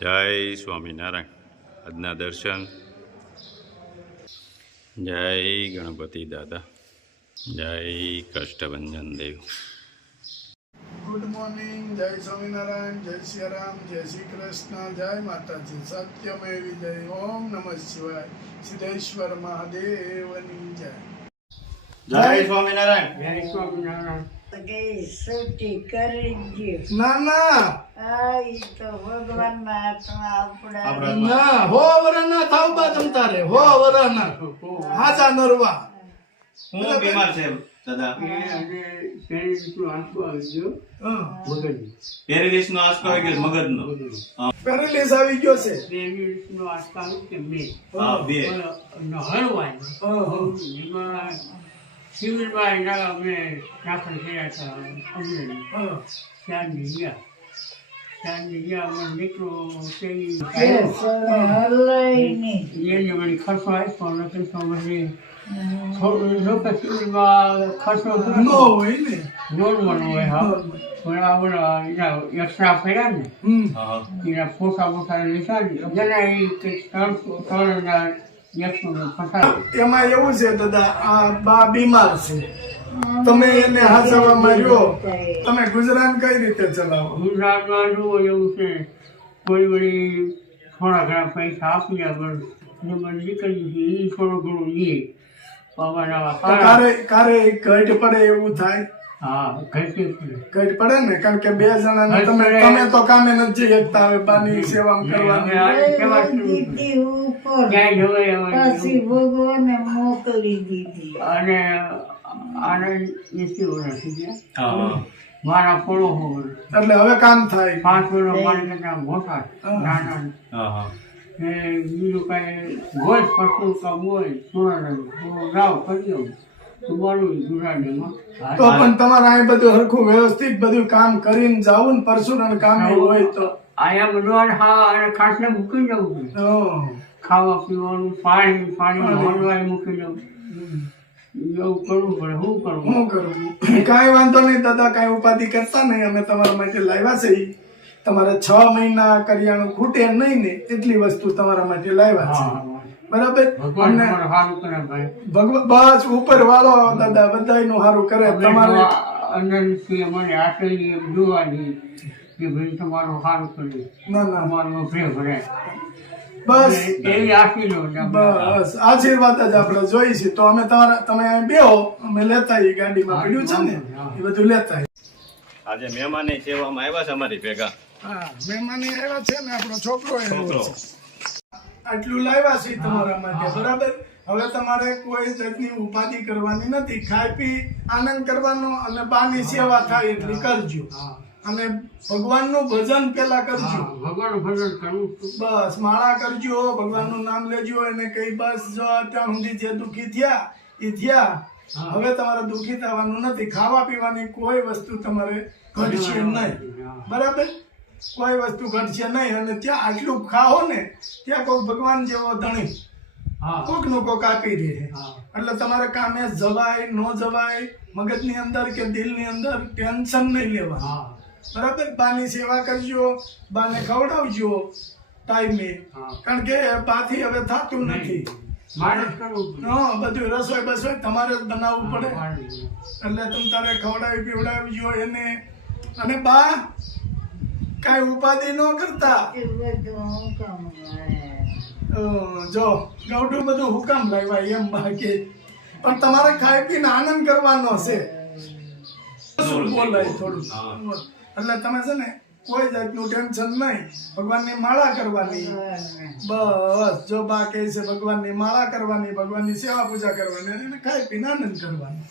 જય સ્વામિનારાયણ. આજના દર્શન. જય ગણપતિ દાદા. જય કષ્ટભંજન દેવ. Good morning. જય સ્વામિનારાયણ. જય શ્રી રામ. જય શ્રી કૃષ્ણ. જય માતાજી. સત્યમેવી જય. ઓમ નમઃ શિવાય. સિદ્ધેશ્વર મહાદેવની જય. જય સ્વામિનારાયણ. જય સ્વામિનારાયણ. સૃષ્ટિ કરી ના ના તો ભગવાનના હાથમાં આપણા ના હો વરના થાવ બા તમ તારે હો વરના હાચા નરવા હું બીમાર છે દાદા. પેરેલિસનો આંસુ આવી ગયો મગજનો. પેરેલિસનો આંસુ આવી ગયો મગજનો. પેરેલિસ આવી ગયો છે. પેરેલિસનો આંસુ આવ્યો કે મેં હા, બે. હળવાય એમાં સિવિલમાં એના અમે દાખલ કર્યા હતા અમને ચાંદની ગયા મને દીકરો એને મને ખર્ચો આપ્યો નથી તો મને થોડું લોકો સિવિલમાં ખર્ચો નો હોય ને નોર્મલ હોય હા પણ આપણા એના એક્સ્ટ્રા કર્યા ને એના ફોટા બોટા લીધા ને જેના એ કંઈક 3,000 એમાં એવું છે દાદા આ બા બીમાર છે તમે એને હાચવવા માંગ્યો તમે ગુજરાન કઈ રીતે ચલાવો? ગુજરાતમાં જુઓ એવું છે કોઈ વળી થોડા ઘણા પૈસા આપી પણ મને નીકળી છે એ થોડું ઘણું લે કારે ઘટ પડે એવું થાય? હા ઘટે ઘટ પડે ને કારણ કે 2 જણા તમે તો કામે નથી એકતા હવે પાણી સેવા કરવાની પછી ભગવાને મોકલી દીધી અને આને 20 વર્ષ થઈ ગયા મારા ફળો હોય એટલે હવે કામ થાય 5 વર્ષ મારી કરતા મોટા નાના બીજું કઈ હોય પશુ કામ હોય થોડા ગાવ કર્યો તો પણ તમારે અહીં બધું હરખું વ્યવસ્થિત બધું કામ કરીને જાવું ને પરશુરામ કામ હોય તો અહીંયા બધું અને ખાટલે મૂકી જવું ખાવા પીવાનું પાણી હલવાઈ મૂકી જવું એવું કરવું પડે. શું કરવું કાંઈ વાંધો નહીં દાદા, કાંઈ ઉપાધિ કરતા નહીં. અમે તમારા માટે લાવ્યા છે. તમારે 6 મહિના કરિયાણું ખૂટે નહીં ને એટલી વસ્તુ તમારા માટે લાવ્યા છે. બરાબર? બસ ઉપર વાળો દાદા બધાયનું સારું કરે. તમારે અંદરથી મને આટલી જોવાની કે ભાઈ તમારું સારું કર્યું. ના ના અમારું પ્રેમ ભરે બસ એવી આશીર્વાદ બસ આશીર્વાદ જ આપણે જોઈએ છે. તો અમે તમે અહીં બેહો, અમે લેતા આવીએ. ગાડીમાં પડ્યું છે ને એ બધું લેતા આવીએ. આજે મહેમાને સેવામાં આવ્યા છે અમારી ભેગા. હા મહેમાની આવ્યા છે ને આપણો છોકરો આટલું લાવ્યા છે તમારા માટે. બરાબર? હવે તમારે કોઈ જાતની ઉપાધિ કરવાની નથી. ખાઈ પી આનંદ કરવાનો અને બાની સેવા થાય એટલી કરજો અને ભગવાનનું ભજન પેલા કરજો. ભગવાનનું ભજન કરવું બસ માળા કરજો, ભગવાનનું નામ લેજો એને કઈ બસ જો અત્યાર સુધી જે દુઃખી થયા એ થયા. હવે તમારે દુઃખી થવાનું નથી. ખાવા પીવાની કોઈ વસ્તુ તમારે ઘટશે નહીં. બરાબર? કોઈ વસ્તુ ઘટશે નહીં. અને ત્યાં આટલું ખાઓ ને ત્યાં કોઈક ભગવાન જેવો ધણી કોક નું કોક આપી દે. એટલે તમારે કામે જવાય ન જવાય મગજની અંદર કે દિલની અંદર ટેન્શન નહીં લેવા. બરાબર? બાની સેવા કરજો, બાને ખવડાવજો ટાઈમે. કારણ કે બાથી હવે થતું નથી. બધું રસોઈ બસોઈ તમારે જ બનાવવું પડે. એટલે તમે તારે ખવડાવી પીવડાવજો એને. અને બા કાંઈ ઉપાધિ ન કરતા. જો ગૌડું બધું હુકામ લાવ્યા એમ બાકી પણ તમારે ખાઈ પીને આનંદ કરવાનો છે. શું બોલાય થોડું એટલે તમે છે ને કોઈ જાતનું ટેન્શન નહીં. ભગવાનની માળા કરવાની. બસ જો બા કહે છે ભગવાનની માળા કરવાની, ભગવાનની સેવા પૂજા કરવાની અને ખાઈ પીને આનંદ કરવાનો.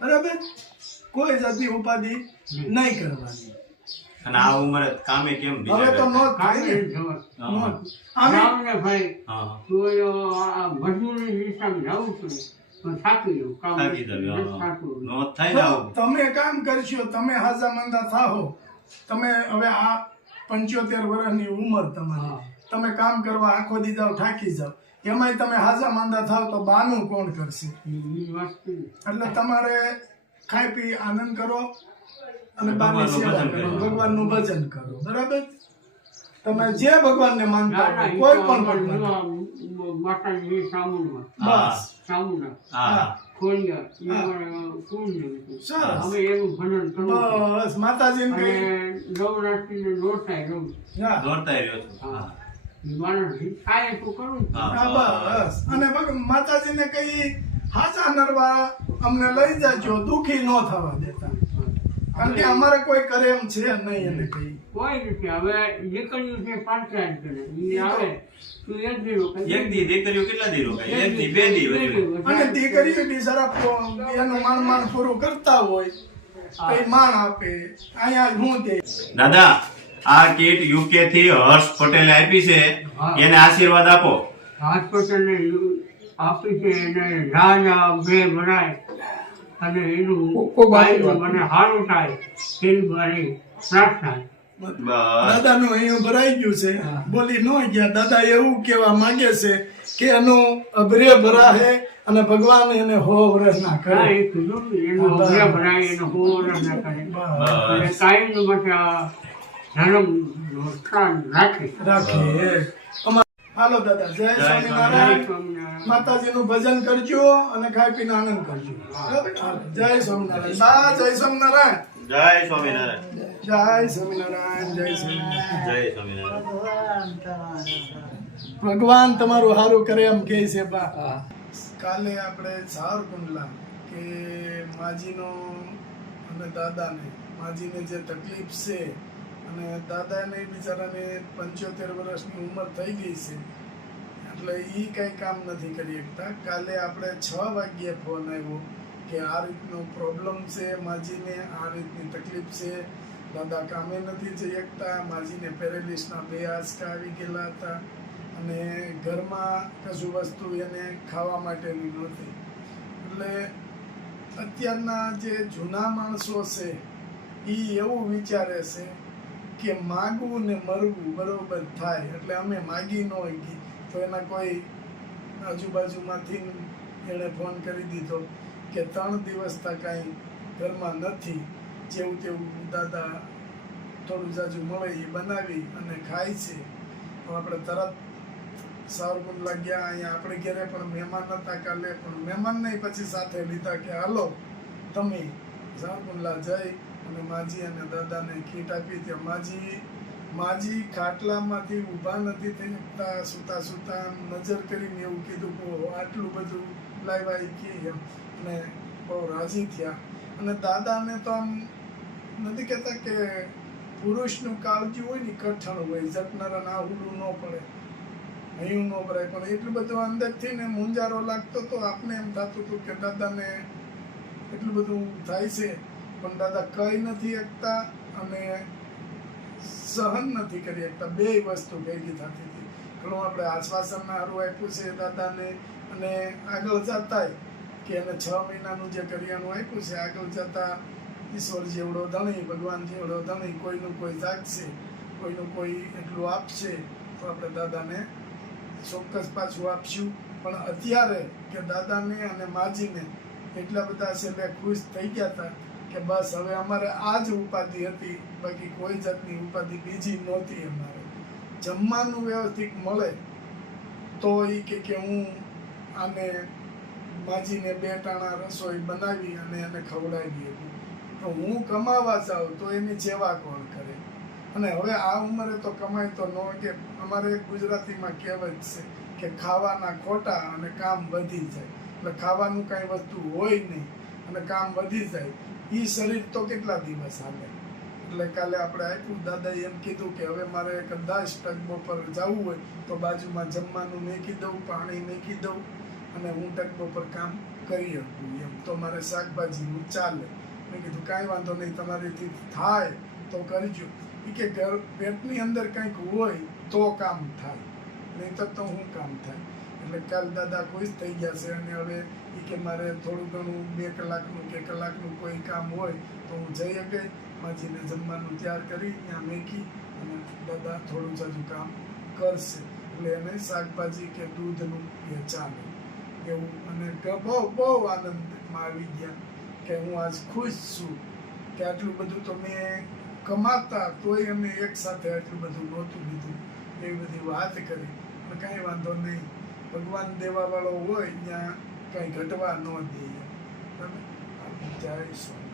બરાબર? કોઈ જાતની ઉપાધિ નહીં કરવાની. અને આ ઉંમરે કામે કેમ હવે તો નો થાય ને ભાઈ મજૂરી હિસાબ જવું પડે થાકી જવું. તમે કામ કરશો, તમે હાજા મંદા થાઓ. તમે હવે આ 75 વર્ષની ઉંમર તમારી, તમે કામ કરવા આખો દી જાવ થાકી જાવ, એમાંય તમે હાજા માંદા થાવ તો બાનું કોણ કરશે? એટલે તમારે ખાઈ પી આનંદ કરો અને બાની સેવા કરો, ભગવાનનું ભજન કરો. બરાબર? તમે જે ભગવાનને માનતા ના, ના, હોય ઈ કોઈ તો પણ અમારે ભગવાન જોવા માતાજી સામુંડમાં. હા સામુંડા, હા ખોડિયાર, ઈ હા. અમારે કુળદેવી છે. સરસ. અમે એવું ભજન કરવું છે. બસ માતાજીને અને કઈ નવરાત્રીને દોરતાય રહું. હા દોડતા રહ્યો છું હા. હા ઈ માણસ થાય તો કરું જ. હા. હા, બસ અને માતાજીને કઈ હાચા નરવા અમને લઈ જાજો, દુખી ન થવા દેતા, કારણ કે અમારે કોઈ કરે એમ છે નહીં. એને કઈ કોઈ નથી. હવે દીકરીઓ છે પાંચરા જ કરે. ઈ આવે તું એક દી રોકાય. એક દી દીકરીઓ કેટલા દી રોકાય એક દી બે દી વળી. અને દીકરીઓ બિચારા એનું માન પૂરું કરતા હોય કઈ માન આપે, અહીંયા હું દે. દાદા આ કીટ યુકે થી હર્ષ પટેલે આપી છે હા. એને આશીર્વાદ આપો. હોસ્પિટલને આપી છે એને રાજા બે બનાય અને એનું કાયમ મને સારું થાય એવી મારી પ્રાર્થના. બસ દાદાનું અહીંયા ભરાઈ ગયું છે, હા. બોલી ન ગયા. દાદા એવું કહેવા માંગે છે કે એનું અભ્રે ભરાહે અને ભગવાન એને હો વર્ષ ના હા, કરે. એ કીધું ને, એનું અભ્ય ભરાય, એનો હોવર ના કરે. બસ. એટલે કાયમનું માટે આ ધર્મ સ્થાન રાખે. રાખે. હાલો દાદા, જય જય સ્વામિનારાયણ. સ્વામિનારાયણ. માતાજીનું ભજન કરજો અને ખાઈ પીને આનંદ કરજો. બરાબર? હાલો. જય સ્વામિનારાયણ. બા, જય સ્વામિનારાયણ. જય સ્વામિનારાયણ. જય સ્વામિનારાયણ. જય સ્વામિનારાયણ. જય સ્વામિનારાયણ. ભગવાન તમારું સારું કરે એમ કહે છે બા. કાલે આપણે સાવરકુંડલા કે માજીનો અને દાદાને, માજીને જે તકલીફ છે અને દાદાને બિચારાને 75 વર્ષની ઉંમર થઈ ગઈ છે એટલે એ કંઈ કામ નથી કરી શકતા. કાલે આપણે 6 વાગ્યે ફોન આવ્યો કે આ રીતનો પ્રોબ્લેમ છે માજીને, આ રીતની તકલીફ છે, દાદા કામે નથી જઈ શકતા, માજીને પેરેલિસના 2 આંચકા આવી ગયેલા હતા અને ઘરમાં કશું વસ્તુ એને ખાવા માટેની નહોતી. એટલે અત્યારના જે જૂના માણસો છે એ એવું વિચારે છે કે માગવું ને મરવું બરોબર થાય, એટલે અમે માગી ન શકી. તો એના કોઈ આજુબાજુમાંથી એણે ફોન કરી દીધો કે 3 દિવસથી કાંઈ ઘરમાં નથી, જેવું તેવું દાદા થોડું જાજુ મળે એ બનાવી અને ખાય છે. તો આપણે તરત સાવરકુંડલા ગયા. અહીંયા આપણે ઘરે પણ મહેમાન હતા કાલે, પણ મહેમાનને પછી સાથે લીધા કે હાલો તમે સાવરકુંડલા જઈ અને માજી અને દાદાને કીટ આપી. ત્યાં માજી ખાટલામાંથી ઊભા નથી થઈ શકતા, સૂતા સૂતા નજર કરીને એવું કીધું કે આટલું બધું લાવ્યા કે એમ, અને બહુ રાજી થયા. અને દાદાને તો આમ નથી કહેતા કે પુરુષનું કાળજી હોય ને કઠણ હોય, જટનારા ના હુડું ન પડે, હૈયું ન ભરાય, પણ એટલું બધું અંદરથી ને મુંજારો લાગતો તો આપણે એમ થતું હતું કે દાદાને એટલું બધું થાય છે પણ દાદા કઈ નથી શકતા અને સહન નથી કરી શકતા. 2 વસ્તુ ભેગી થતી હતી. ઘણું આપણે આશ્વાસન સારું આપ્યું છે દાદાને અને આગળ જતા કે એને 6 મહિનાનું જે કરિયાણું આપ્યું છે, આગળ જતા ઈશ્વર જેવડો ધણી, ભગવાન જેવડો ધણી, કોઈનું કોઈ જાગશે, કોઈનું કોઈ એટલું આપશે તો આપણે દાદાને ચોક્કસ પાછું આપશું. પણ અત્યારે કે દાદાને અને માજીને એટલા બધા છેલ્લે ખુશ થઈ ગયા હતા કે બસ હવે અમારે આ જ ઉપાધિ હતી, બાકી કોઈ જાતની ઉપાધિ બીજી નહોતી. અમારે જમવાનું વ્યવસ્થિત મળે તો એ કે હું આને માજીને 2 ટાણા રસોઈ બનાવી અને એને ખવડાવી હતી. તો હું કમાવા જાઉં તો એની સેવા કોણ કરે? અને હવે આ ઉંમરે તો કમાય તો ન કે અમારે ગુજરાતીમાં કહેવત છે કે ખાવાના ખોટા અને કામ વધી જાય. એટલે ખાવાનું કાંઈ વસ્તુ હોય નહીં અને કામ વધી જાય, એ શરીર તો કેટલા દિવસ હાલે. એટલે કાલે આપણે આપ્યું. દાદાએ એમ કીધું કે હવે મારે કદાચ ટગબો પર જવું હોય તો બાજુમાં જમવાનું મેકી દઉં, પાણી મેકી દઉં અને હું ટગબો પર કામ કરી શકું એમ, તો મારે શાકભાજીનું ચાલે. મેં કીધું કાંઈ વાંધો નહીં, તમારીથી થાય તો કરજો. એ કે ઘર પેટની અંદર કંઈક હોય તો કામ થાય, નહીંતર તો હું કામ થાય. એટલે કાલ દાદા ખુશ થઈ ગયા છે અને હવે એ કે મારે થોડું ઘણું 2 કલાકનું કે કલાકનું કોઈ કામ હોય તો હું જઈ શકે. માજીને જમવાનું તૈયાર કરી ત્યાં મેકી અને દાદા થોડું જાજુ કામ કરશે. એટલે એને શાકભાજી કે દૂધનું એ ચાલે એવું. અને બહુ આનંદમાં આવી ગયા કે હું આજ ખુશ છું કે આટલું બધું તો મેં કમાતા તોય અમે એક સાથે આટલું બધું નહોતું લીધું, એવી બધી વાત કરી. પણ કાંઈ વાંધો નહીં, ભગવાન દેવાવાળો હોય ત્યાં કાંઈ ઘટવા ન દે. જય સ્વામી.